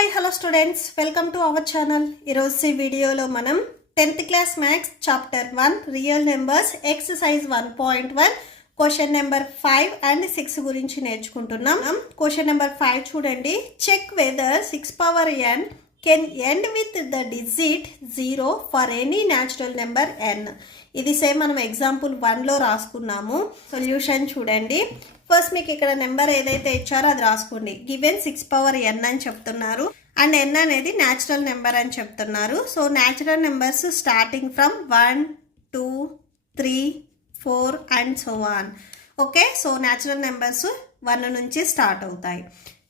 Hi hello students, welcome to our channel. ఈరోజు ఈ వీడియోలో మనం 10th class maths chapter 1 real numbers exercise 1.1 question number 5 and 6 గురించి నేర్చుకుంటున్నాం. క్వశ్చన్ నెంబర్ 5 చూడండి. Check whether 6 power n can end with the digit 0 for any natural number n. ఇది same మనం example 1లో రాసుకున్నాము. సొల్యూషన్ చూడండి. ఫస్ట్ మీకు ఇక్కడ నెంబర్ ఏదైతే ఇచ్చారో అది రాసుకోండి. గివెన్ 6 పవర్ n అని చెప్తున్నారు అండ్ n అనేది న్యాచురల్ నెంబర్ అని చెప్తున్నారు. So natural numbers starting from 1, 2, 3, 4 and so on. Okay, so natural numbers 1 నుంచి స్టార్ట్ అవుతాయి.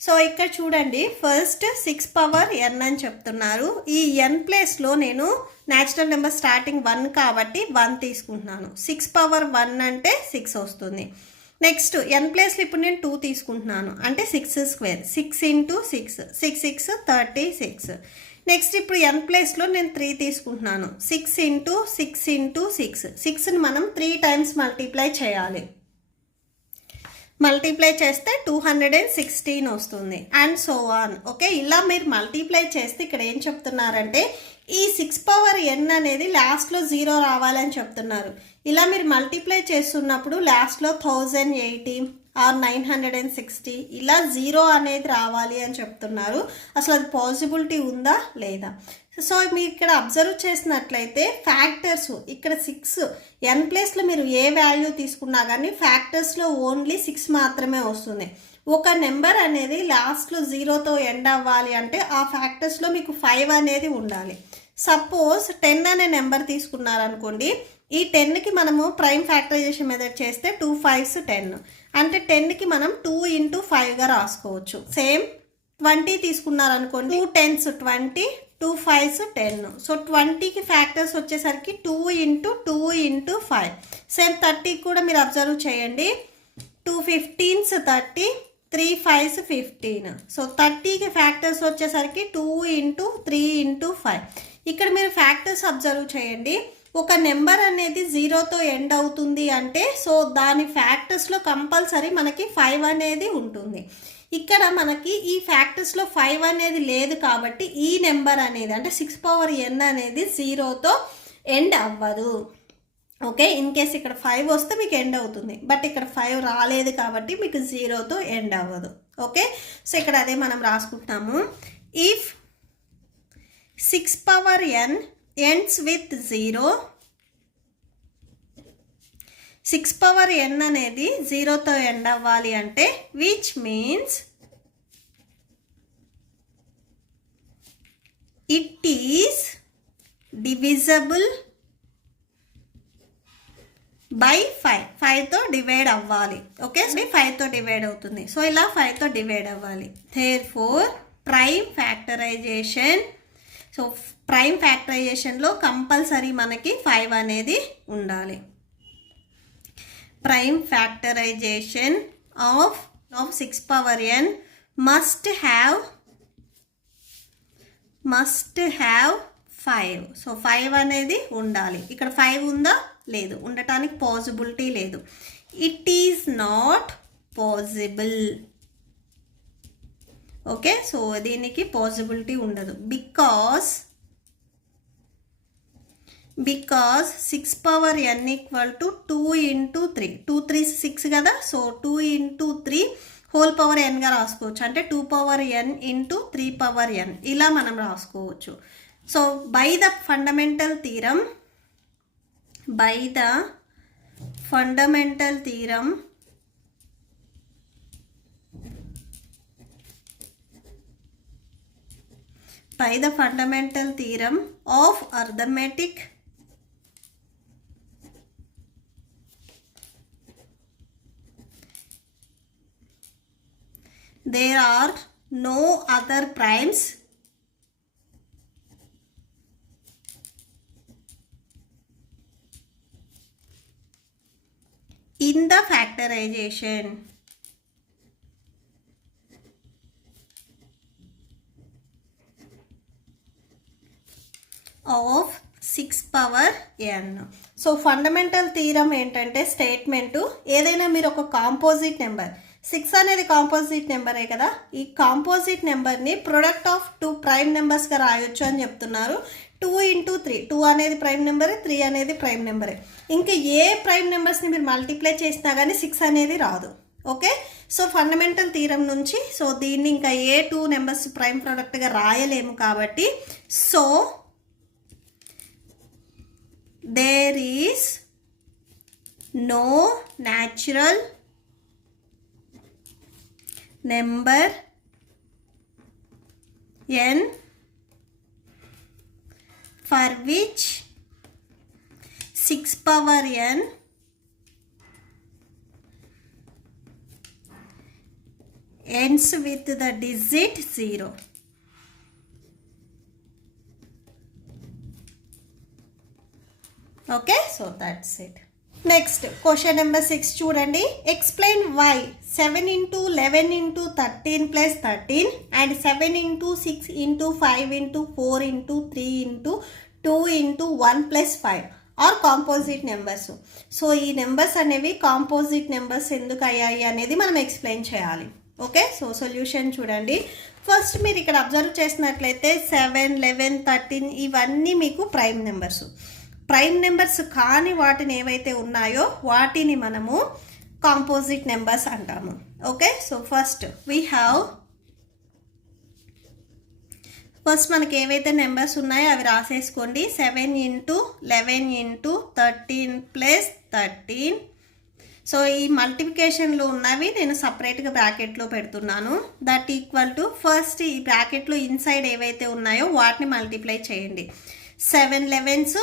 సో ఇక్కడ చూడండి, ఫస్ట్ 6 పవర్ n అని చెప్తున్నారు. ఈ n ప్లేస్లో నేను న్యాచురల్ నెంబర్ స్టార్టింగ్ 1 కాబట్టి 1 తీసుకుంటున్నాను. 6 పవర్ 1 అంటే 6 వస్తుంది. నెక్స్ట్ n ప్లేస్లో ఇప్పుడు నేను 2 తీసుకుంటున్నాను అంటే 6 స్క్వేర్. 6 ఇంటూ 6 6 36. నెక్స్ట్ ఇప్పుడు n ప్లేస్లో నేను 3 తీసుకుంటున్నాను. 6 ఇంటూ 6 ఇంటూ 6 6ని మనం 3 టైమ్స్ మల్టిప్లై చేయాలి. మల్టిప్లై చేస్తే 216 వస్తుంది అండ్ సో ఆన్. ఓకే, ఇలా మీరు మల్టిప్లై చేస్తే ఇక్కడ ఏం చెప్తున్నారంటే ఈ 6 పవర్ n అనేది లాస్ట్లో 0 రావాలని చెప్తున్నారు. ఇలా మీరు మల్టిప్లై చేస్తున్నప్పుడు లాస్ట్లో 1080 ఆర్ 960 ఇలా 0 అనేది రావాలి అని చెప్తున్నారు. అసలు అది పాసిబిలిటీ ఉందా లేదా? సో మీరు ఇక్కడ అబ్జర్వ్ చేసినట్లయితే ఫ్యాక్టర్స్ ఇక్కడ 6 n ప్లేస్లో మీరు ఏ వాల్యూ తీసుకున్నా కానీ ఫ్యాక్టర్స్లో ఓన్లీ 6 మాత్రమే వస్తుంది. ఒక నెంబర్ అనేది లాస్ట్లో 0తో ఎండ్ అవ్వాలి అంటే ఆ ఫ్యాక్టర్స్లో మీకు 5 అనేది ఉండాలి. సపోజ్ 10 అనే నెంబర్ తీసుకున్నారనుకోండి, ఈ 10కి మనము ప్రైమ్ ఫ్యాక్టరైజేషన్ మెథడ్ చేస్తే 2 5s 10 అంటే 10కి మనం 2 ఇంటూ 5గా రాసుకోవచ్చు. సేమ్ 20 తీసుకున్నారనుకోండి, 2 10s 20, 2 5s 10. సో 20కి ఫ్యాక్టర్స్ వచ్చేసరికి 2 ఇంటూ 2 ఇంటూ 5. సేమ్ 30కి కూడా మీరు అబ్జర్వ్ చేయండి, 2 15s 30, 3 5s 15. సో 30కి ఫ్యాక్టర్స్ వచ్చేసరికి 2 ఇంటూ 3 ఇంటూ 5. ఇక్కడ మీరు ఫ్యాక్టర్స్ అబ్జర్వ్ చేయండి. ఒక నెంబర్ అనేది 0తో ఎండ్ అవుతుంది అంటే సో దాని ఫ్యాక్టర్స్లో కంపల్సరీ మనకి 5 అనేది ఉంటుంది. ఇక్కడ మనకి ఈ ఫ్యాక్టర్స్లో 5 అనేది లేదు కాబట్టి ఈ నెంబర్ అనేది అంటే 6 పవర్ n అనేది 0తో ఎండ్ అవ్వదు. ఓకే, ఇన్ కేస్ ఇక్కడ 5 వస్తే మీకు ఎండ్ అవుతుంది, బట్ ఇక్కడ 5 రాలేదు కాబట్టి మీకు 0తో ఎండ్ అవ్వదు. ఓకే, సో ఇక్కడ అదే మనం రాసుకుంటున్నాము. If 6 power n ends with 0, 6 power n అనేది 0తో ఎండ్ అవ్వాలి అంటే which means it is divisible by 5. 5తో డివైడ్ అవ్వాలి. ఓకే, 5తో డివైడ్ అవుతుంది. సో ఇలా 5తో డివైడ్ అవ్వాలి. దేర్ఫోర్ ప్రైమ్ ఫ్యాక్టరైజేషన్, సో ప్రైమ్ ఫ్యాక్టరైజేషన్లో కంపల్సరీ మనకి 5 అనేది ఉండాలి. Prime factorization of 6 power n must have 5. So 5 అనేది ఉండాలి. ఇక్కడ 5 ఉందా? లేదు, ఉండటానికి పాసిబిలిటీ లేదు. It is not possible. Okay, so దీనికి పాసిబిలిటీ ఉండదు. Because 6 power n equal to 2 into 3. 2 3 6 కదా, సో 2 ఇంటూ 3 హోల్ పవర్ nగా రాసుకోవచ్చు. అంటే 2 power n into 3 power n ఇలా మనం రాసుకోవచ్చు. So by the fundamental theorem of arithmetic, there are no other primes in the factorization of 6 power n. So fundamental theorem ఏంటంటే statement, ఏదైనా మీరు ఒక composite number 6 అనేది కాంపోజిట్ నెంబరే కదా, ఈ కాంపోజిట్ నెంబర్ని ప్రొడక్ట్ ఆఫ్ 2 ప్రైమ్ నెంబర్స్గా రాయొచ్చు అని చెప్తున్నారు. 2 × 3, 2 అనేది ప్రైమ్ నెంబరే, 3 అనేది ప్రైమ్ నెంబరే. ఇంకా ఏ ప్రైమ్ నెంబర్స్ని మీరు మల్టిప్లై చేసినా కానీ 6 అనేది రాదు. ఓకే, సో ఫండమెంటల్ థీరం నుంచి సో దీన్ని ఇంకా ఏ 2 నెంబర్స్ ప్రైమ్ ప్రోడక్ట్గా రాయలేము కాబట్టి so there is no natural number n for which 6 power n ends with the digit 0. Okay, so that's it. Next, question number 6 చూడండి. Explain why 7 × 11 × 13 plus 13 and 7 × 6 × 5 × 4 × 3 × 2 × 1 plus 5 are composite numbers. So ఈ numbers అనేవి composite numbers ఎందుకు అయ్యాయి అనేది మనం explain చేయాలి. Okay, so solution చూడండి. First మీరు ఇక్కడ అబ్జర్వ్ చేసినట్లయితే 7, 11, 13 ఇవన్నీ మీకు ప్రైమ్ నెంబర్స్. ప్రైమ్ నెంబర్స్ కాని వాటిని ఏవైతే ఉన్నాయో వాటిని మనము కాంపోజిట్ నెంబర్స్ అంటాము. ఓకే, సో ఫస్ట్ మనకి ఏవైతే నెంబర్స్ ఉన్నాయో అవి రాసేసుకోండి. 7 × 11 × 13 + 13. సో ఈ మల్టిప్లికేషన్లో ఉన్నవి నేను సపరేట్గా బ్రాకెట్లో పెడుతున్నాను. దట్ ఈక్వల్ టు ఫస్ట్ ఈ బ్రాకెట్లో ఇన్సైడ్ ఏవైతే ఉన్నాయో వాటిని మల్టిప్లై చేయండి. 7 11s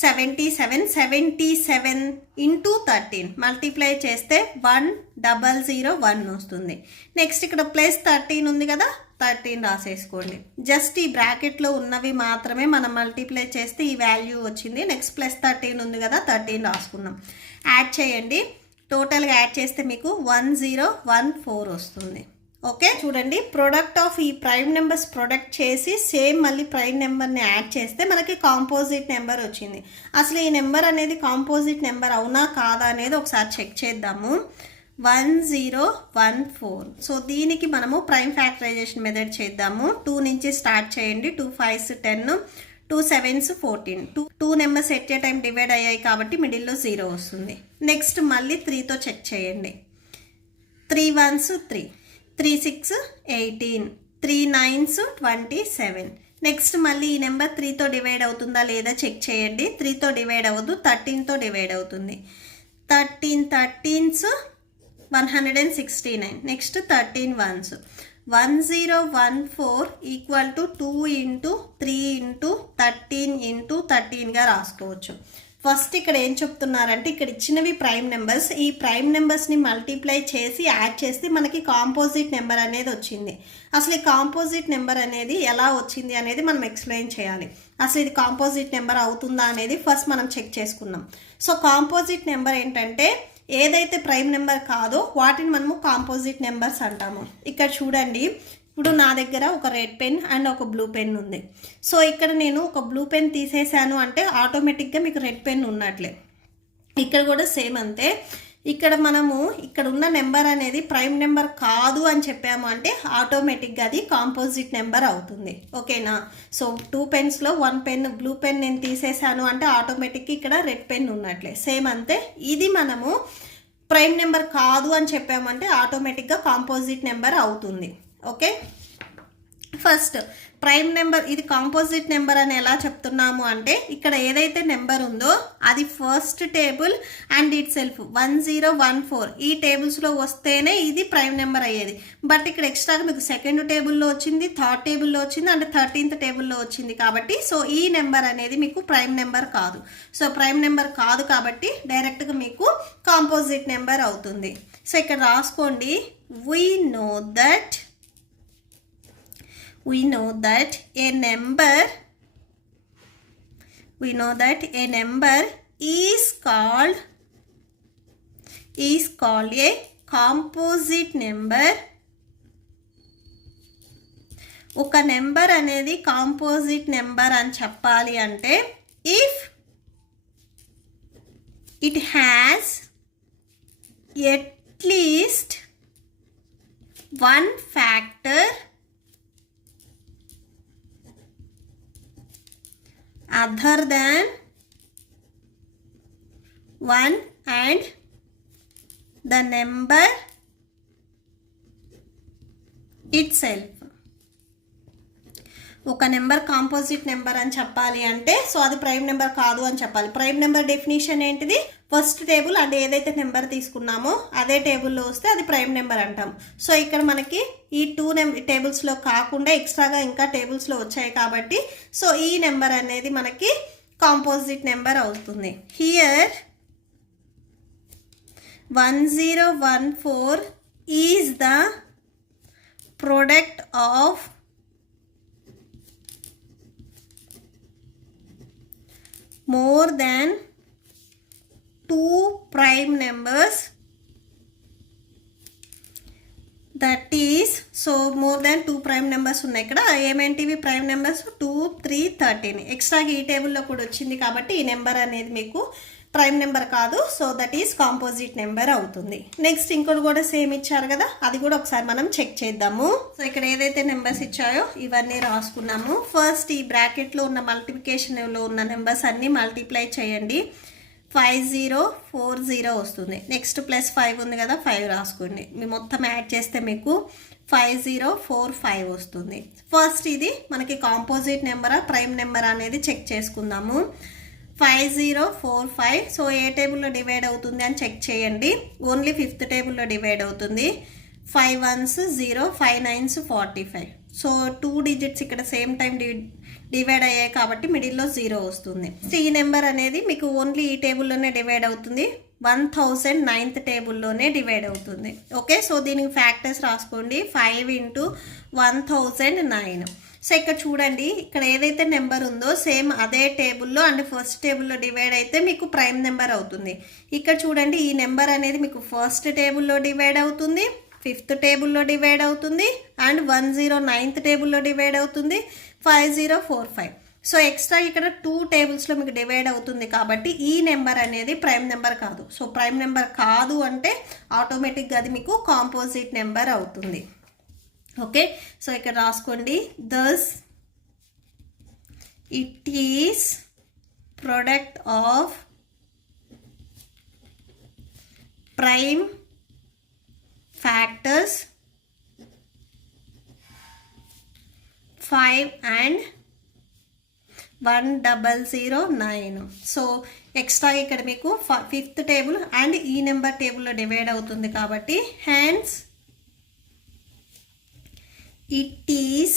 77, 77 × 13 మల్టిప్లై చేస్తే 1,001 వస్తుంది. నెక్స్ట్ ఇక్కడ +13 ఉంది కదా, 13 రాసేసుకోండి. జస్ట్ ఈ బ్రాకెట్లో ఉన్నవి మాత్రమే మనం మల్టిప్లై చేస్తే ఈ వాల్యూ వచ్చింది. నెక్స్ట్ +13 ఉంది కదా, 13 రాసుకున్నాం. యాడ్ చేయండి. టోటల్గా యాడ్ చేస్తే మీకు 1014 వస్తుంది. ఓకే, చూడండి, ప్రొడక్ట్ ఆఫ్ ఈ ప్రైమ్ నెంబర్స్ ప్రొడక్ట్ చేసి సేమ్ మళ్ళీ ప్రైమ్ నెంబర్ని యాడ్ చేస్తే మనకి కాంపోజిట్ నెంబర్ వచ్చింది. అసలు ఈ నెంబర్ అనేది కాంపోజిట్ నెంబర్ అవునా కాదా అనేది ఒకసారి చెక్ చేద్దాము. 1014. సో దీనికి మనము ప్రైమ్ ఫ్యాక్టరైజేషన్ మెథడ్ చేద్దాము. 2 నుంచి స్టార్ట్ చేయండి. 2 5s 10, 2 7s 14. 2 numbers at a time divide అయ్యాయి కాబట్టి మిడిల్లో 0 వస్తుంది. నెక్స్ట్ మళ్ళీ 3తో చెక్ చేయండి. 3 1s 3, 3 6 18, 3 9s 27. నెక్స్ట్ మళ్ళీ ఈ నెంబర్ 3తో డివైడ్ అవుతుందా లేదా చెక్ చేయండి. 3తో డివైడ్ అవ్వదు, 13తో డివైడ్ అవుతుంది. 13 13s 169. Next 13 1s 1014 equal to 2 × 3 × 13 × 13గా రాసుకోవచ్చు. ఫస్ట్ ఇక్కడ ఏం చెప్తున్నారంటే ఇక్కడ ఇచ్చినవి ప్రైమ్ నెంబర్స్. ఈ ప్రైమ్ నెంబర్స్ని మల్టిప్లై చేసి యాడ్ చేస్తే మనకి కాంపోజిట్ నెంబర్ అనేది వచ్చింది. అసలు ఈ కాంపోజిట్ నెంబర్ అనేది ఎలా వచ్చింది అనేది మనం ఎక్స్ప్లెయిన్ చేయాలి. అసలు ఇది కాంపోజిట్ నెంబర్ అవుతుందా అనేది ఫస్ట్ మనం చెక్ చేసుకున్నాం. సో కాంపోజిట్ నెంబర్ ఏంటంటే ఏదైతే ప్రైమ్ నెంబర్ కాదో వాటిని మనము కాంపోజిట్ నెంబర్స్ అంటాము. ఇక్కడ చూడండి, ఇప్పుడు నా దగ్గర ఒక రెడ్ పెన్ అండ్ ఒక బ్లూ పెన్ ఉంది. సో ఇక్కడ నేను ఒక బ్లూ పెన్ తీసేసాను అంటే ఆటోమేటిక్గా మీకు రెడ్ పెన్ ఉన్నట్లే. ఇక్కడ కూడా సేమ్ అంతే. ఇక్కడ మనము ఇక్కడ ఉన్న నెంబర్ అనేది ప్రైమ్ నెంబర్ కాదు అని చెప్పాము అంటే ఆటోమేటిక్గా అది కాంపోజిట్ నెంబర్ అవుతుంది. ఓకేనా? సో 2 పెన్స్లో 1 పెన్ బ్లూ పెన్ నేను తీసేసాను అంటే ఆటోమేటిక్గా ఇక్కడ రెడ్ పెన్ ఉన్నట్లే. సేమ్ అంతే. ఇది మనము ప్రైమ్ నెంబర్ కాదు అని చెప్పామంటే ఆటోమేటిక్గా కాంపోజిట్ నెంబర్ అవుతుంది. ఓకే, ఫస్ట్ ప్రైమ్ నెంబర్ ఇది కాంపోజిట్ నెంబర్ అని ఎలా చెప్తున్నాము అంటే ఇక్కడ ఏదైతే నెంబర్ ఉందో అది first table and it self 1014 ఈ టేబుల్స్లో వస్తేనే ఇది ప్రైమ్ నెంబర్ అయ్యేది. బట్ ఇక్కడ ఎక్స్ట్రాగా మీకు సెకండ్ టేబుల్లో వచ్చింది, థర్డ్ టేబుల్లో వచ్చింది అండ్ 13th టేబుల్లో వచ్చింది కాబట్టి సో ఈ నెంబర్ అనేది మీకు ప్రైమ్ నెంబర్ కాదు. సో ప్రైమ్ నెంబర్ కాదు కాబట్టి డైరెక్ట్గా మీకు కాంపోజిట్ నెంబర్ అవుతుంది. సో ఇక్కడ రాసుకోండి, we know that a number is called a composite number. ఒక నెంబర్ అనేది కాంపోజిట్ నెంబర్ అని చెప్పాలి అంటే if it has at least one factor other than 1 and the number itself. ఒక నెంబర్ కాంపోజిట్ నెంబర్ అని చెప్పాలి అంటే సో అది ప్రైమ్ నెంబర్ కాదు అని చెప్పాలి. ప్రైమ్ నెంబర్ డెఫినేషన్ ఏంటిది? ఫస్ట్ టేబుల్ అంటే ఏదైతే నెంబర్ తీసుకున్నామో అదే టేబుల్లో వస్తే అది ప్రైమ్ నెంబర్ అంటాం. సో ఇక్కడ మనకి ఈ 2 టేబుల్స్లో కాకుండా ఎక్స్ట్రాగా ఇంకా టేబుల్స్లో వచ్చాయి కాబట్టి సో ఈ నెంబర్ అనేది మనకి కాంపోజిట్ నెంబర్ అవుతుంది. Here 1014 is the product of more than 2 prime numbers, that is so more than 2 prime numbers ఉన్నాయి. ఇక్కడ ఏమేంటివి ప్రైమ్ నెంబర్స్ 2 3 13 ఎక్స్ట్రాగా ఈ టేబుల్లో కూడా వచ్చింది కాబట్టి ఈ నెంబర్ అనేది మీకు ప్రైమ్ నెంబర్ కాదు. So that is composite number అవుతుంది. నెక్స్ట్ ఇంకోటి కూడా సేమ్ ఇచ్చారు కదా, అది కూడా ఒకసారి మనం చెక్ చేద్దాము. సో ఇక్కడ ఏదైతే నెంబర్స్ ఇచ్చాయో ఇవన్నీ రాసుకున్నాము. ఫస్ట్ ఈ బ్రాకెట్లో ఉన్న మల్టిప్లికేషన్లో ఉన్న నెంబర్స్ అన్నీ మల్టిప్లై చేయండి. 5040 వస్తుంది. నెక్స్ట్ +5 ఉంది కదా, 5 రాసుకోండి. మీ మొత్తం యాడ్ చేస్తే మీకు 5045 వస్తుంది. ఫస్ట్ ఇది మనకి కాంపోజిట్ నెంబరా ప్రైమ్ నెంబర్ అనేది చెక్ చేసుకుందాము. 5045 సో ఏ టేబుల్లో డివైడ్ అవుతుంది అని చెక్ చేయండి. ఓన్లీ 5th టేబుల్లో డివైడ్ అవుతుంది. 5 1s 0, 5 9s 45. సో 2 డిజిట్స్ ఇక్కడ సేమ్ టైం డివైడ్ అయ్యాయి కాబట్టి మిడిల్లో 0 వస్తుంది. ఈ నెంబర్ అనేది మీకు ఓన్లీ ఈ టేబుల్లోనే డివైడ్ అవుతుంది. 1009th టేబుల్లోనే డివైడ్ అవుతుంది. ఓకే, సో దీనికి ఫ్యాక్టర్స్ రాసుకోండి. 5 × 1009. సో ఇక్కడ చూడండి, ఇక్కడ ఏదైతే నెంబర్ ఉందో సేమ్ అదే టేబుల్లో అండ్ ఫస్ట్ టేబుల్లో డివైడ్ అయితే మీకు ప్రైమ్ నెంబర్ అవుతుంది. ఇక్కడ చూడండి, ఈ నెంబర్ అనేది మీకు ఫస్ట్ టేబుల్లో డివైడ్ అవుతుంది, 5th టేబుల్లో డివైడ్ అవుతుంది అండ్ 109th టేబుల్లో డివైడ్ అవుతుంది, 5045. సో ఎక్స్ట్రా ఇక్కడ 2 టేబుల్స్లో మీకు డివైడ్ అవుతుంది కాబట్టి ఈ నెంబర్ అనేది ప్రైమ్ నెంబర్ కాదు. సో ప్రైమ్ నెంబర్ కాదు అంటే ఆటోమేటిక్గా అది మీకు కాంపోజిట్ నెంబర్ అవుతుంది. ఓకే, సో ఇక్కడ రాసుకోండి. Thus it is product of prime factors 5 and 1009. So extra ఇక్కడ మీకు 5th టేబుల్ అండ్ ఈ నెంబర్ టేబుల్లో డివైడ్ అవుతుంది కాబట్టి hence it is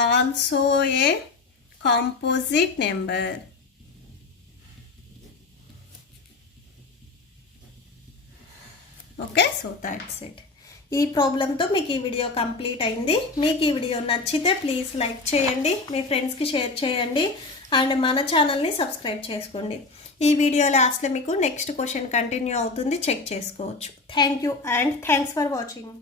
also a composite number. Okay, so that's it. ఈ ప్రాబ్లంతో మీకు ఈ వీడియో కంప్లీట్ అయింది. మీకు ఈ వీడియో నచ్చితే ప్లీజ్ లైక్ చేయండి, మీ ఫ్రెండ్స్కి షేర్ చేయండి అండ్ మన ఛానల్ని సబ్స్క్రైబ్ చేసుకోండి. ఈ వీడియో లాస్ట్లో మీకు నెక్స్ట్ క్వశ్చన్ కంటిన్యూ అవుతుంది, చెక్ చేసుకోవచ్చు. Thank you and thanks for watching.